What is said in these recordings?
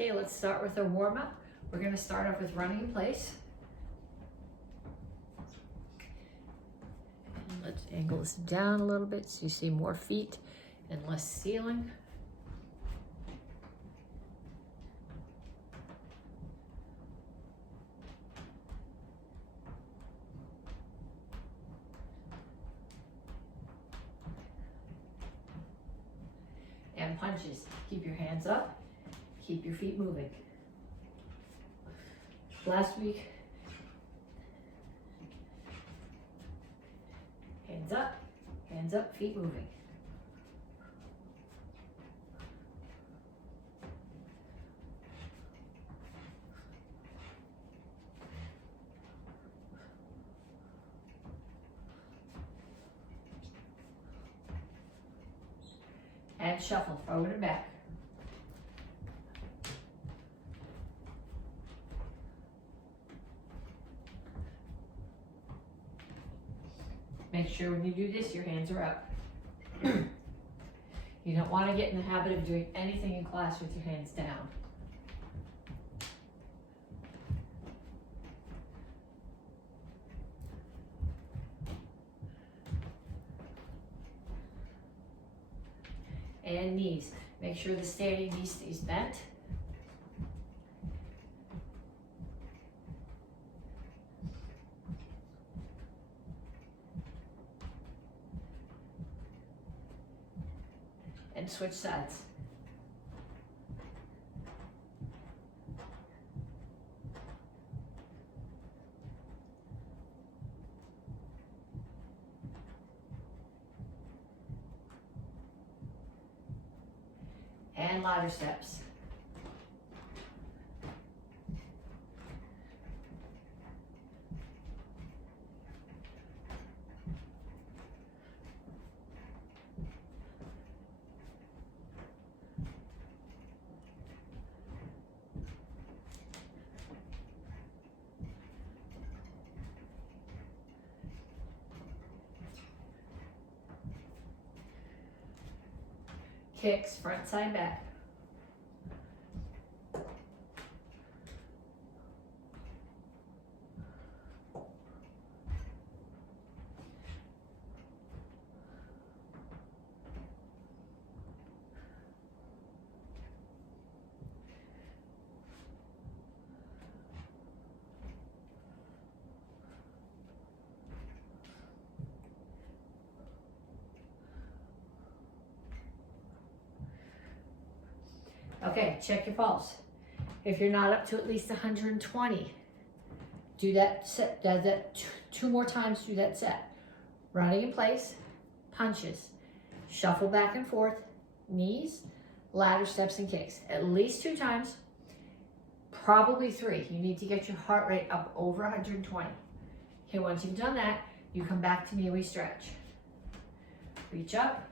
Okay, let's start with our warm-up. We're going to start off with running in place. Let's angle this down a little bit so you see more feet and less ceiling. And punches. Keep your hands up, keep your feet moving. Last week, hands up, feet moving. And shuffle forward and back. Make sure when you do this, your hands are up. You don't want to get in the habit of doing anything in class with your hands down. And knees. Make sure the standing knee stays bent. And switch sides. And ladder steps. Kicks, front, side, back. Okay, check your pulse. If you're not up to at least 120, do that set, does that two more times, do that set. Running in place, punches, shuffle back and forth, knees, ladder steps and kicks. At least 2 times, probably 3. You need to get your heart rate up over 120. Okay, once you've done that, you come back to me and we stretch. Reach up.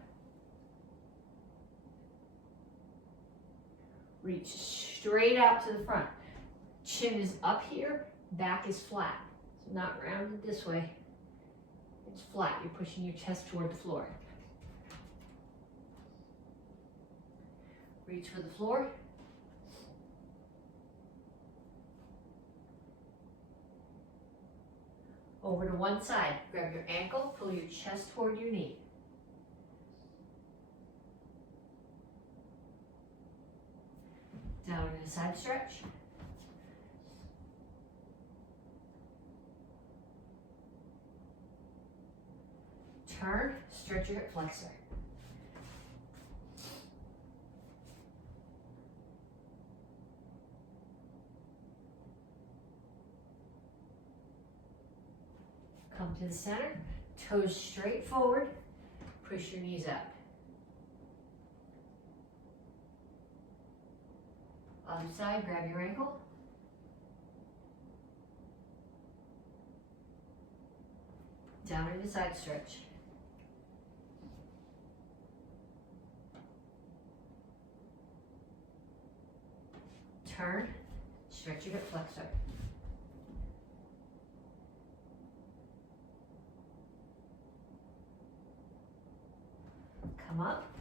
Reach straight out to the front. Chin is up here, back is flat. It's not rounded this way. It's flat. You're pushing your chest toward the floor. Reach for the floor. Over to one side. Grab your ankle, pull your chest toward your knee. Down in a side stretch. Turn, stretch your hip flexor. Come to the center, toes straight forward, push your knees up. Other side, grab your ankle. Down in the side stretch. Turn, stretch your hip flexor. Come up,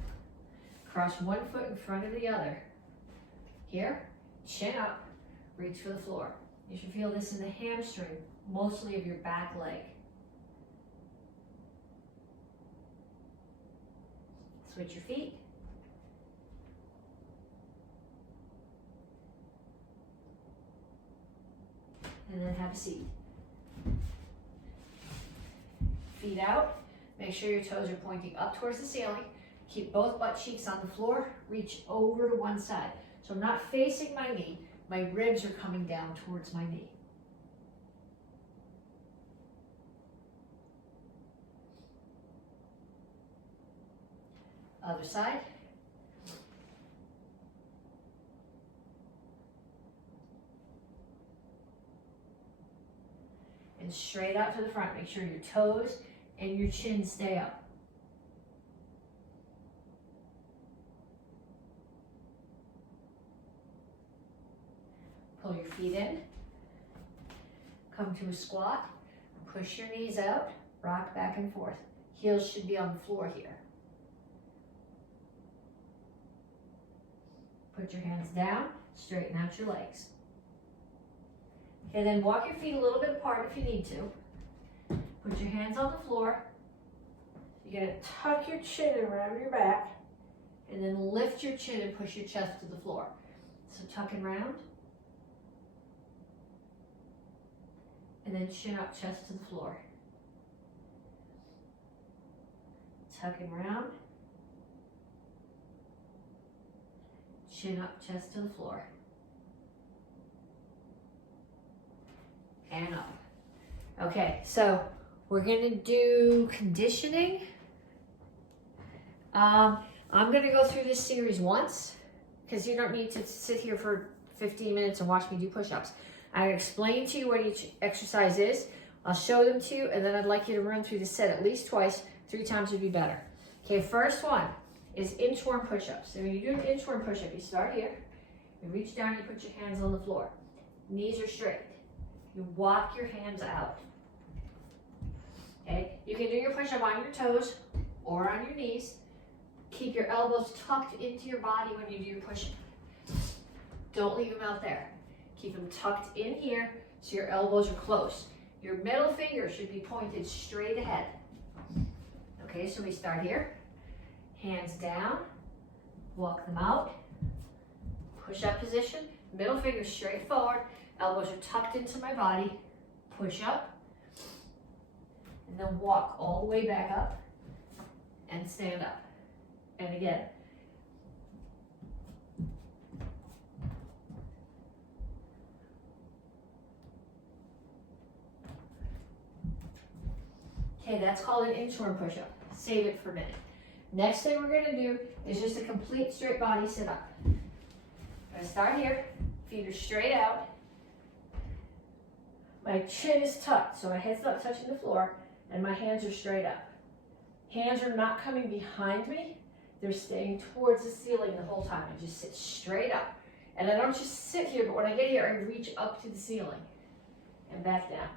cross one foot in front of the other. Here, chin up, reach for the floor. You should feel this in the hamstring, mostly of your back leg. Switch your feet. And then have a seat. Feet out. Make sure your toes are pointing up towards the ceiling. Keep both butt cheeks on the floor. Reach over to one side. So I'm not facing my knee. My ribs are coming down towards my knee. Other side. And straight out to the front. Make sure your toes and your chin stay up. Pull your feet in. Come to a squat. Push your knees out. Rock back and forth. Heels should be on the floor here. Put your hands down. Straighten out your legs. Okay, then walk your feet a little bit apart if you need to. Put your hands on the floor. You're going to tuck your chin around your back and then lift your chin and push your chest to the floor. So tuck and round. And then chin up, chest to the floor. Tuck and round. Chin up, chest to the floor. And up. Okay, so we're gonna do conditioning. I'm gonna go through this series once because you don't need to sit here for 15 minutes and watch me do push-ups. I explain to you what each exercise is. I'll show them to you, and then I'd like you to run through the set at least twice. 3 times would be better. Okay, first one is inchworm push-ups. So when you do an inchworm push-up, you start here, you reach down, you put your hands on the floor. Knees are straight. You walk your hands out. Okay, you can do your push-up on your toes or on your knees. Keep your elbows tucked into your body when you do your push-up. Don't leave them out there. Keep them tucked in here so your elbows are close. Your middle finger should be pointed straight ahead. Okay, so we start here. Hands down, walk them out. Push-up position, middle finger straight forward. Elbows are tucked into my body. Push up. And then walk all the way back up and stand up. And again. Okay, that's called an inchworm push-up. Save it for a minute. Next thing we're gonna do is just a complete straight body sit-up. I'm gonna start here, feet are straight out. My chin is tucked, so my head's not touching the floor, and my hands are straight up. Hands are not coming behind me, they're staying towards the ceiling the whole time. I just sit straight up. And I don't just sit here, but when I get here, I reach up to the ceiling and back down.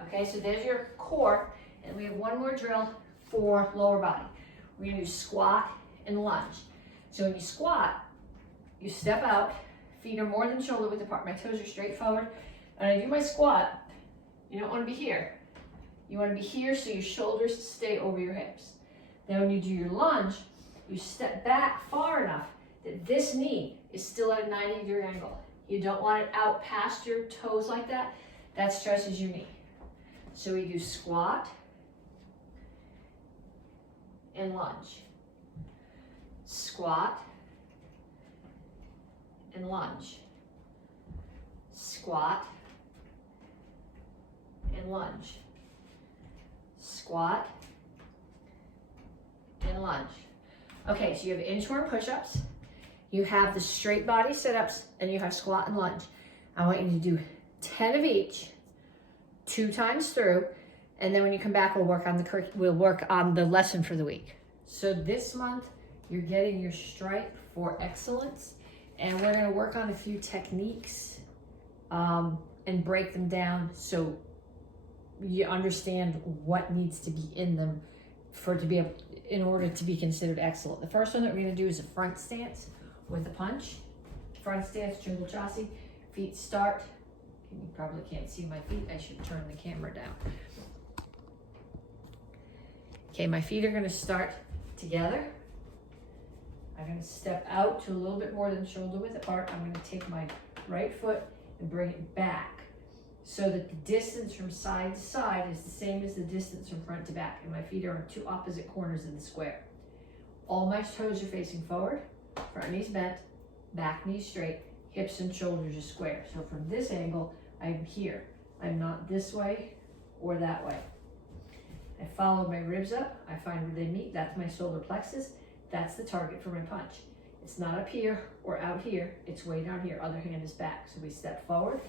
Okay, so there's your core, and we have one more drill for lower body. We're gonna do squat and lunge. So when you squat, you step out, feet are more than shoulder width apart, my toes are straight forward. When I do my squat, you don't wanna be here. You wanna be here so your shoulders stay over your hips. Then when you do your lunge, you step back far enough that this knee is still at a 90-degree angle. You don't want it out past your toes like that. That stresses your knee. So we do squat and lunge. Squat and lunge. Squat and lunge. Squat and lunge. Okay, so you have inchworm push-ups, you have the straight body sit-ups, and you have squat and lunge. I want you to do 10 of each, 2 times through, and then when you come back, we'll work on the lesson for the week. So this month You're getting your stripe for excellence. And we're gonna work on a few techniques and break them down so you understand what needs to be in them in order to be considered excellent. The first one that we're gonna do is a front stance with a punch. Front stance, Jingle Chassis, feet start. You probably can't see my feet. I should turn the camera down. Okay, my feet are gonna start together. I'm gonna step out to a little bit more than shoulder width apart. I'm gonna take my right foot and bring it back so that the distance from side to side is the same as the distance from front to back. And my feet are on two opposite corners of the square. All my toes are facing forward, front knees bent, back knees straight, hips and shoulders are square. So from this angle, I'm here. I'm not this way or that way. I follow my ribs up. I find where they meet. That's my solar plexus. That's the target for my punch. It's not up here or out here. It's way down here. Other hand is back. So we step forward.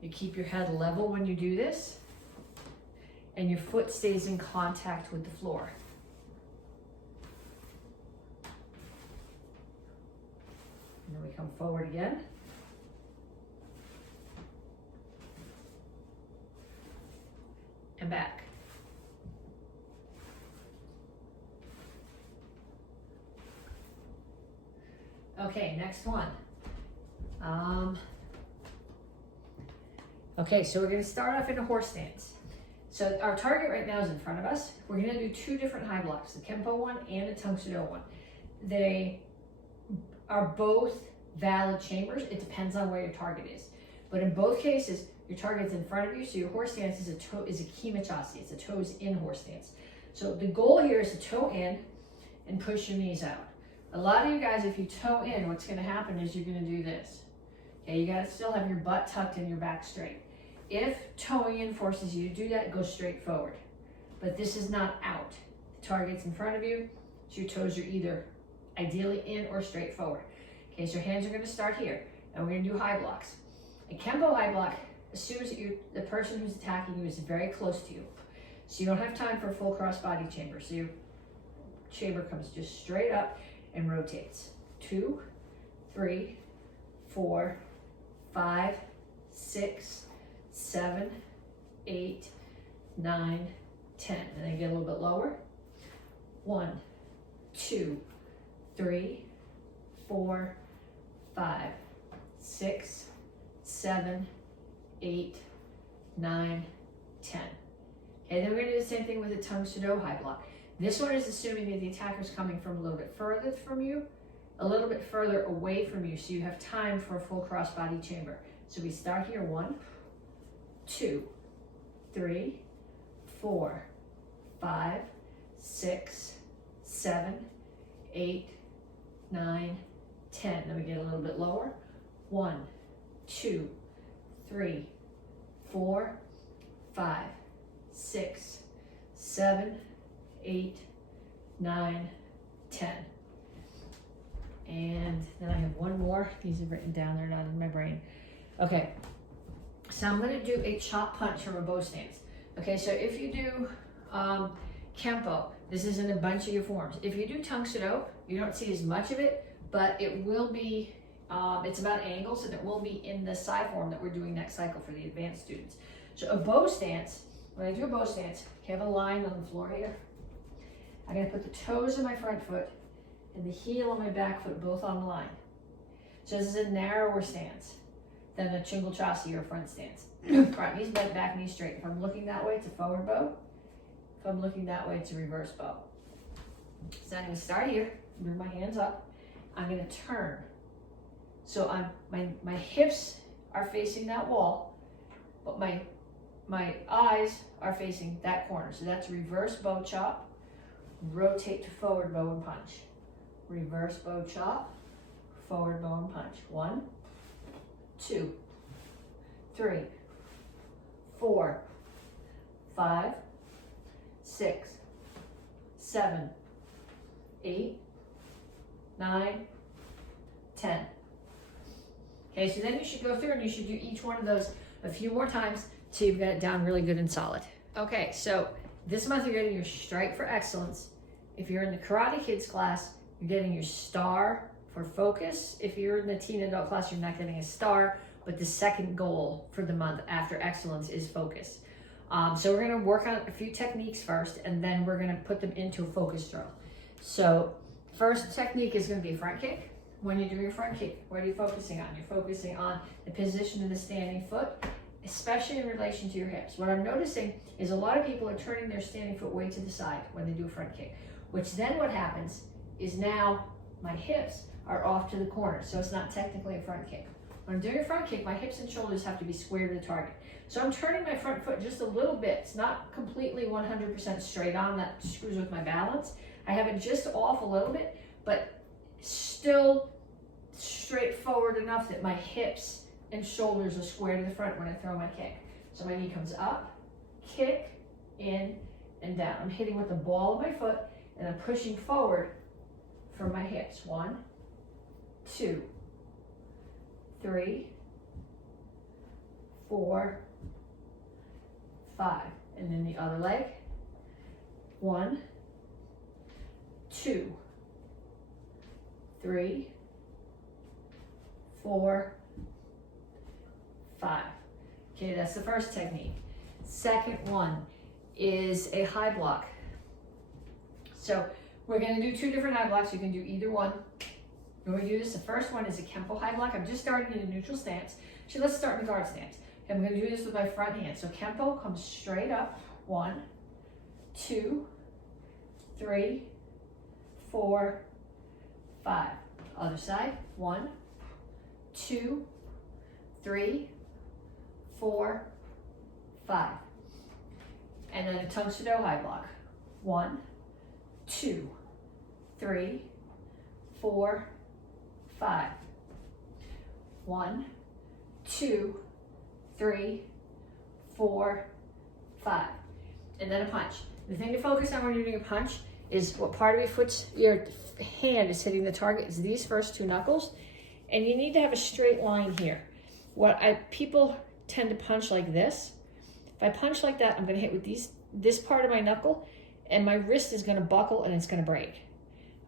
You keep your head level when you do this, and your foot stays in contact with the floor. And then we come forward again. And back. Okay, next one. Okay, so we're gonna start off in a horse stance. So our target right now is in front of us. We're gonna do two different high blocks, the Kempo one and the Tung Soo Do one. They are both valid chambers. It depends on where your target is. But in both cases, your target's in front of you, so your horse stance is a Kima Chassis. It's a toes in horse stance. So the goal here is to toe in and push your knees out. A lot of you guys, if you toe in, what's gonna happen is you're gonna do this. Okay, you gotta still have your butt tucked and your back straight. If toeing in forces you to do that, go straight forward. But this is not out. The target's in front of you, so your toes are either ideally in or straight forward. Okay, so your hands are gonna start here, and we're gonna do high blocks. A Kempo high block assumes that the person who's attacking you is very close to you. So you don't have time for a full cross body chamber. So your chamber comes just straight up and rotates. 2, 3, 4, 5, 6, 7, 8, 9, 10. And then get a little bit lower. 1, 2, 3, 4, 5, 6, 7, 8, 9, 10. Okay, then we're gonna do the same thing with the Tung Soo Do high block. This one is assuming that the attacker is coming from a little bit further from you, a little bit further away from you, so you have time for a full cross body chamber. So we start here, 1, 2, 3, 4, 5, 6, 7, 8, 9, 10. Then we get a little bit lower. 1, 2, 3, 4, 5, 6, 7, 8, 9, 10. And then I have one more. These are written down, they're not in my brain. Okay, so I'm gonna do a chop punch from a bow stance. Okay, so if you do Kempo, this is in a bunch of your forms. If you do Tung Soo Do, you don't see as much of it, but it will be, it's about angles, and it will be in the side form that we're doing next cycle for the advanced students. So a bow stance, when I do a bow stance, I have a line on the floor here. I'm gonna put the toes of my front foot and the heel of my back foot both on the line. So this is a narrower stance than a Jingle Chassis or front stance. Front knees bent, back knees straight. If I'm looking that way, it's a forward bow. If I'm looking that way, it's a reverse bow. So I'm gonna start here, move my hands up. I'm gonna turn. So my hips are facing that wall, but my eyes are facing that corner. So that's reverse bow chop, rotate to forward bow and punch. Reverse bow chop, forward bow and punch. 1, 2, 3, 4, 5, 6, 7, 8, 9, 10. Okay, so then you should go through and you should do each one of those a few more times till you've got it down really good and solid. Okay, so This month you're getting your stripe for excellence. If you're in the Karate Kids class, you're getting your star for focus. If you're in the teen adult class, you're not getting a star, but the second goal for the month after excellence is focus. So we're gonna work on a few techniques first, and then we're gonna put them into a focus drill. So first technique is gonna be a front kick. When you're doing a front kick, what are you focusing on? You're focusing on the position of the standing foot, especially in relation to your hips. What I'm noticing is a lot of people are turning their standing foot way to the side when they do a front kick, which then what happens is now my hips are off to the corner, so it's not technically a front kick. When I'm doing a front kick, my hips and shoulders have to be square to the target. So I'm turning my front foot just a little bit. It's not completely 100% straight on, that screws with my balance. I have it just off a little bit, but still straightforward enough that my hips and shoulders are square to the front when I throw my kick. So my knee comes up, kick, in, and down. I'm hitting with the ball of my foot, and I'm pushing forward from my hips. 1, 2, 3, 4, 5. And then the other leg. 1, 2, 3, 4, 5. Okay, that's the first technique. Second one is a high block. So we're going to do 2 different high blocks. You can do either one. When we do this, the first one is a Kempo high block. I'm just starting in a neutral stance. So let's start in guard stance. Okay, I'm going to do this with my front hand. So Kempo comes straight up. 1, 2, 3, 4, 5. Other side. 1, 2, 3, 4, 5. And then a tongue-to-toe high block. 1, 2, 3, 4, 5. 1, 2, 3, 4, 5. And then a punch. The thing to focus on when you're doing a punch is what part of your hand is hitting the target is these first 2 knuckles. And you need to have a straight line here. People tend to punch like this. If I punch like that, I'm going to hit with this part of my knuckle, and my wrist is going to buckle and it's going to break.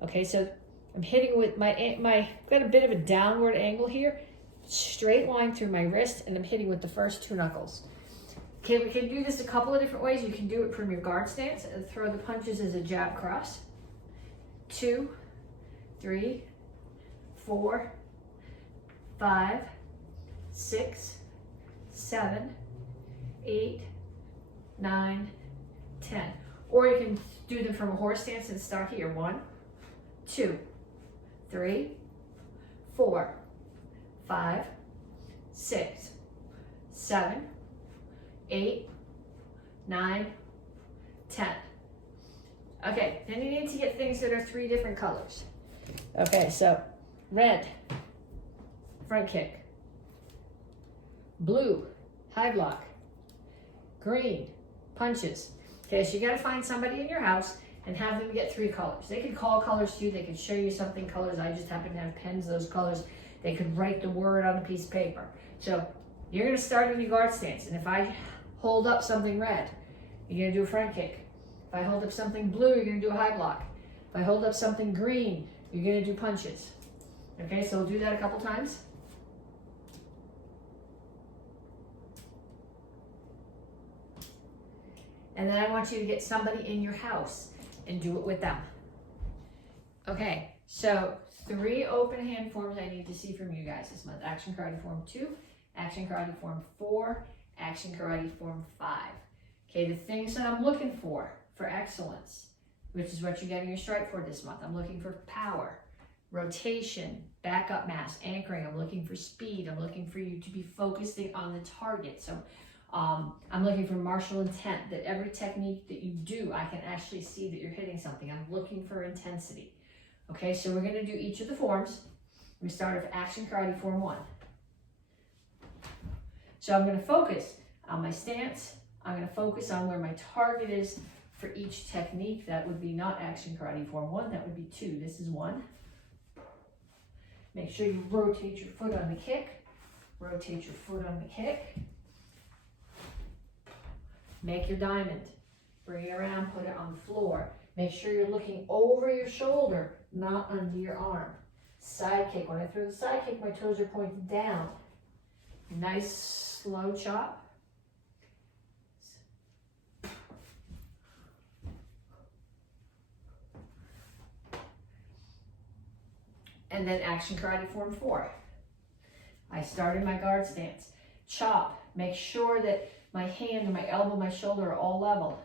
Okay, so I'm hitting with I've got a bit of a downward angle here, straight line through my wrist, and I'm hitting with the first 2 knuckles. Okay, we can do this a couple of different ways. You can do it from your guard stance and throw the punches as a jab cross. 2, 3, 4, 5, 6, 7, 8, 9, 10. Or you can do them from a horse stance and start here. 1, 2, 3, 4, 5, 6, 7, 8, 9, 10. Okay, then you need to get things that are 3 different colors. Okay, so red, front kick. Blue, high block. Green, punches. Okay, so you gotta find somebody in your house and have them get 3 colors. They could call colors to you, they could show you something colors. I just happen to have pens, those colors. They could write the word on a piece of paper. So you're gonna start in your guard stance, and if I hold up something red, you're gonna do a front kick. If I hold up something blue, you're gonna do a high block. If I hold up something green, you're gonna do punches. Okay, so we'll do that a couple times. And then I want you to get somebody in your house and do it with them. Okay, so 3 open hand forms I need to see from you guys this month. Action Karate Form 2, Action Karate Form 4, Action Karate Form 5. Okay, the things that I'm looking for excellence, which is what you're getting your stripe for this month. I'm looking for power, rotation, backup mass, anchoring. I'm looking for speed. I'm looking for you to be focusing on the target. So I'm looking for martial intent, that every technique that you do, I can actually see that you're hitting something. I'm looking for intensity. Okay, so we're going to do each of the forms. We start with Action Karate Form 1. So I'm going to focus on my stance. I'm going to focus on where my target is for each technique. That would be not Action Karate Form 1, that would be 2. This is 1. Make sure you rotate your foot on the kick. Rotate your foot on the kick. Make your diamond. Bring it around, put it on the floor. Make sure you're looking over your shoulder, not under your arm. Side kick. When I throw the side kick, my toes are pointed down. Nice slow chop. And then action karate form 4. I started my guard stance. Chop. Make sure that my hand and my elbow, my shoulder are all level.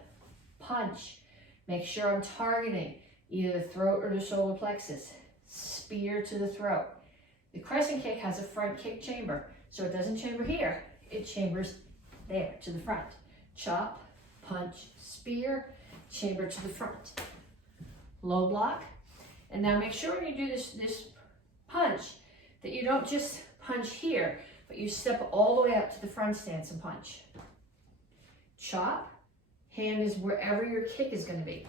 Punch. Make sure I'm targeting either the throat or the solar plexus. Spear to the throat. The crescent kick has a front kick chamber, so it doesn't chamber here. It chambers there to the front. Chop, punch, spear, chamber to the front. Low block. And now make sure when you do this punch that you don't just punch here, but you step all the way up to the front stance and punch. Chop. Hand is wherever your kick is going to be.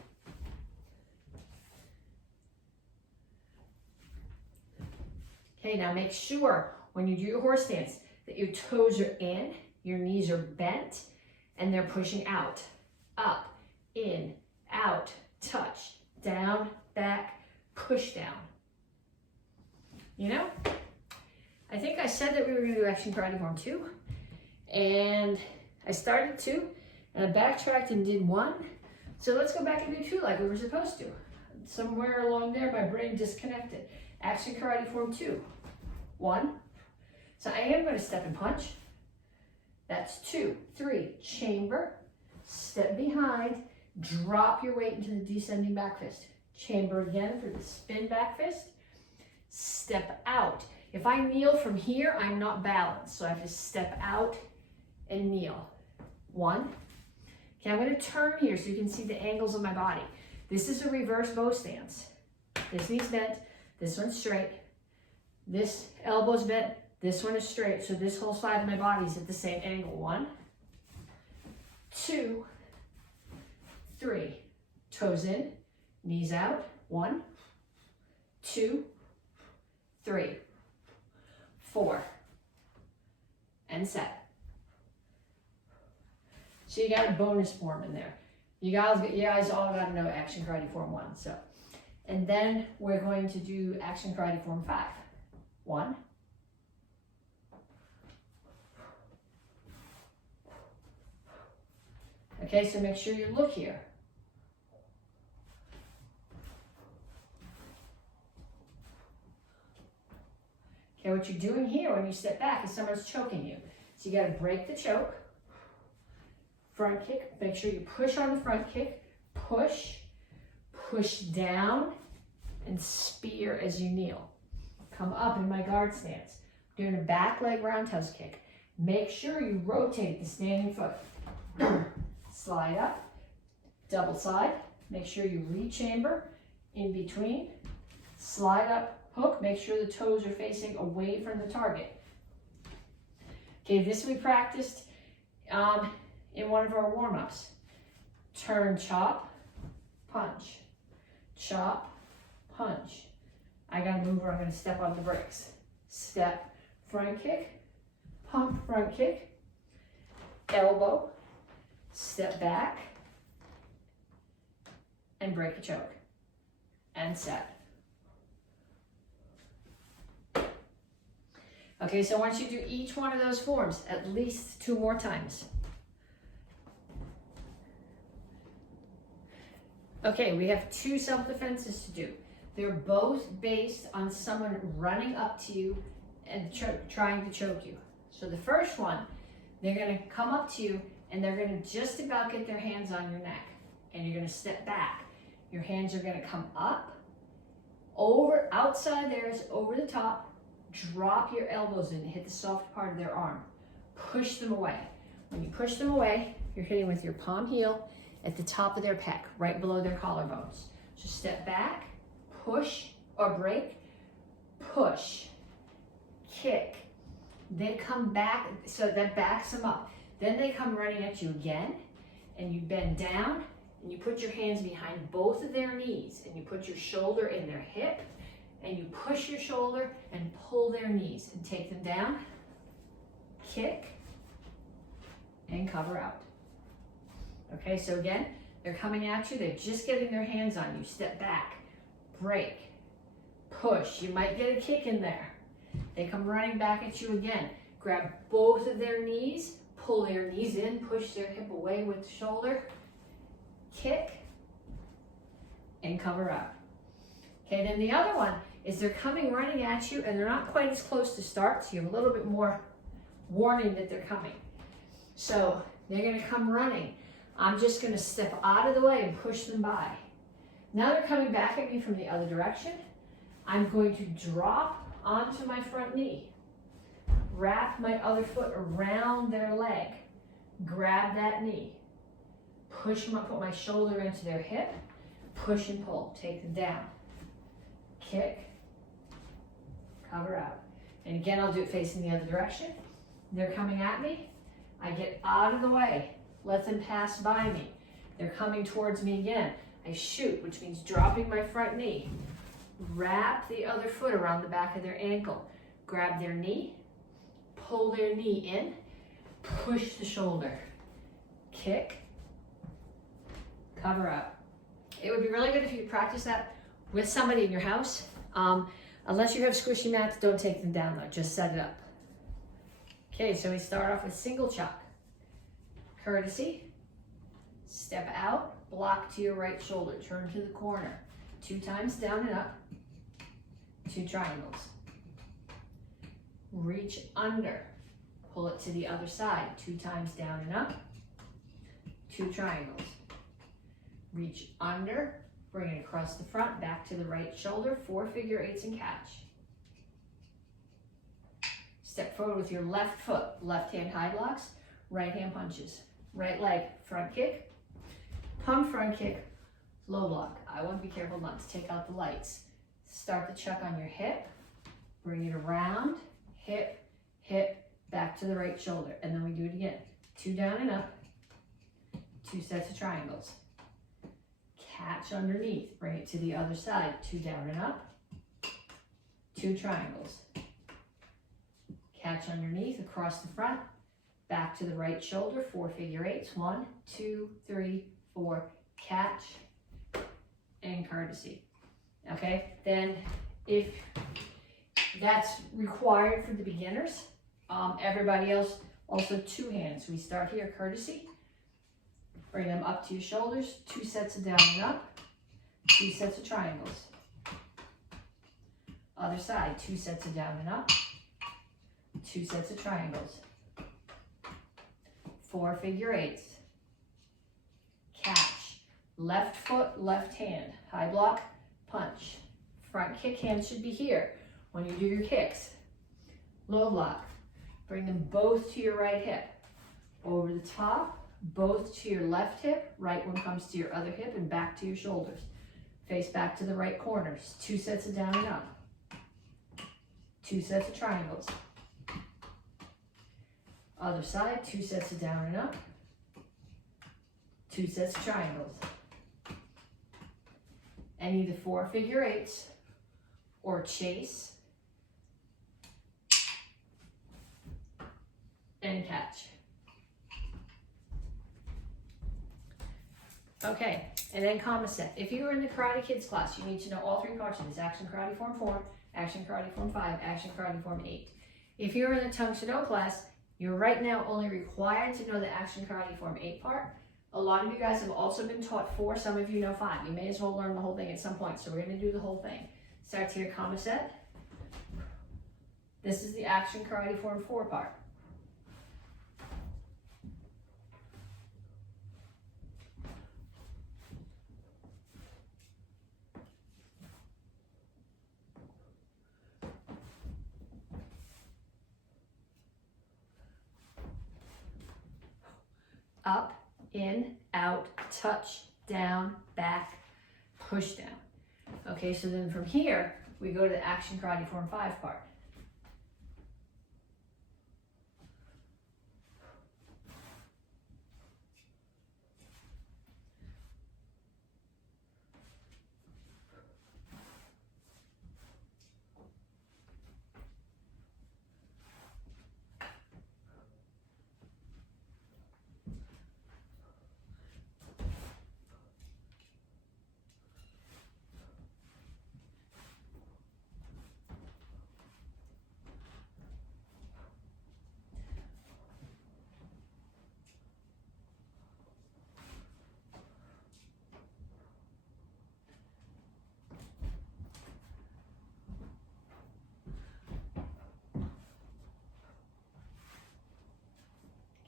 Okay, now make sure when you do your horse stance that your toes are in, your knees are bent, and they're pushing out. Up, in, out, touch, down, back, push down. You know, I think I said that we were going to do action karate form 2, and I started 2, and I backtracked and did 1. So let's go back and do 2 like we were supposed to. Somewhere along there, my brain disconnected. Action karate form 2. 1. So I am going to step and punch. That's 2. 3. Chamber. Step behind. Drop your weight into the descending back fist. Chamber again for the spin back fist. Step out. If I kneel from here, I'm not balanced. So I have to step out and kneel. 1. Okay, I'm going to turn here so you can see the angles of my body. This is a reverse bow stance. This knee's bent. This one's straight. This elbow's bent. This one is straight. So this whole side of my body is at the same angle. 1, 2, 3. Toes in, knees out. 1, 2, 3, 4. And set. So you got a bonus form in there. You guys all got to know action karate form 1. So, and then we're going to do action karate form 5. 1. Okay, so make sure you look here. Okay, what you're doing here when you step back is someone's choking you. So you got to break the choke. Front kick, make sure you push on the front kick, push down, and spear as you kneel. Come up in my guard stance. Doing a back leg roundhouse kick. Make sure you rotate the standing foot. Slide up, double side. Make sure you rechamber in between. Slide up, hook. Make sure the toes are facing away from the target. Okay, this we practiced in one of our warm-ups. Turn, chop, punch. Chop, punch. I gotta move or I'm gonna step on the brakes. Step, front kick, pump, front kick, elbow, step back, and break a choke. And set. Okay, so once you do each one of those forms, at least 2 more times. Okay, we have 2 self-defenses to do. They're both based on someone running up to you and trying to choke you. So the first one, they're gonna come up to you and they're gonna just about get their hands on your neck. And you're gonna step back. Your hands are gonna come up, over, outside theirs, over the top. Drop your elbows in, hit the soft part of their arm. Push them away. When you push them away, you're hitting with your palm heel at the top of their pec, right below their collarbones. So step back, push or break, push, kick. They come back, so that backs them up. Then they come running at you again, and you bend down, and you put your hands behind both of their knees, and you put your shoulder in their hip, and you push your shoulder and pull their knees, and take them down, kick, and cover out. Okay, so again, They're coming at you, they're just getting their hands on you. Step back, break, push. You might get a kick in there. They come running back at you again. Grab both of their knees, pull their knees in, push their hip away with the shoulder, kick, and cover up. Okay, then the other one is they're coming running at you and they're not quite as close to start, so you have a little bit more warning that they're coming. So they're gonna come running. I'm just gonna step out of the way and push them by. Now they're coming back at me from the other direction. I'm going to drop onto my front knee. Wrap my other foot around their leg. Grab that knee. Push them up, put my shoulder into their hip. Push and pull, take them down. Kick, cover out. And again, I'll do it facing the other direction. They're coming at me. I get out of the way, let them pass by me. They're coming towards me again. I shoot, which means dropping my front knee. Wrap the other foot around the back of their ankle. Grab their knee, pull their knee in, push the shoulder. Kick, cover up. It would be really good if you could practice that with somebody in your house. Unless you have squishy mats, don't take them down though, just set it up. Okay, so we start off with single chop. Courtesy, step out, block to your right shoulder, turn to the corner. 2 times down and up, 2 triangles. Reach under, pull it to the other side, 2 times down and up, 2 triangles. Reach under, bring it across the front, back to the right shoulder, 4 figure eights and catch. Step forward with your left foot, left hand high blocks, right hand punches. Right leg, front kick, pump front kick, low block. I want to be careful not to take out the lights. Start the chuck on your hip, bring it around, hip, hip, back to the right shoulder. And then we do it again. 2 down and up, 2 sets of triangles. Catch underneath, bring it to the other side, 2 down and up, 2 triangles. Catch underneath, across the front, back to the right shoulder, 4 figure eights, 1, 2, 3, 4, catch, and courtesy. Okay, then if that's required for the beginners, everybody else, also 2 hands. We start here, courtesy. Bring them up to your shoulders, 2 sets of down and up, 2 sets of triangles. Other side, 2 sets of down and up, 2 sets of triangles. 4 figure eights. Catch. Left foot, left hand. High block, punch. Front kick hand should be here when you do your kicks. Low block. Bring them both to your right hip. Over the top. Both to your left hip, right one comes to your other hip and back to your shoulders. Face back to the right corners. 2 sets of down and up. 2 sets of triangles. Other side, 2 sets of down and up. 2 sets of triangles. And either 4 figure eights or chase and catch. Okay, and then comma set. If you were in the Karate Kids class, you need to know all 3 cartoons: Action Karate Form 4, Action Karate Form 5, Action Karate Form 8. If you're in the Tung Sado class, you're right now only required to know the Action Karate Form 8 part. A lot of you guys have also been taught 4, some of you know 5. You may as well learn the whole thing at some point, so we're gonna do the whole thing. Starts here, comma set. This is the Action Karate Form 4 part. Up, in, out, touch, down, back, push down. Okay, so then from here, we go to the Action Karate Form 5 part.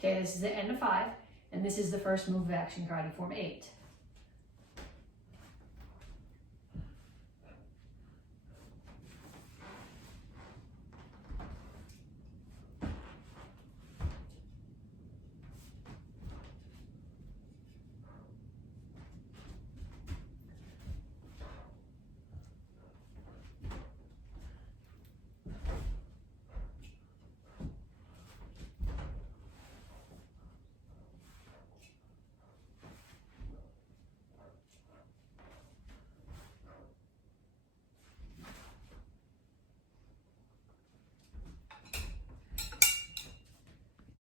Okay, this is the end of 5, and this is the first move of action, grinding form 8.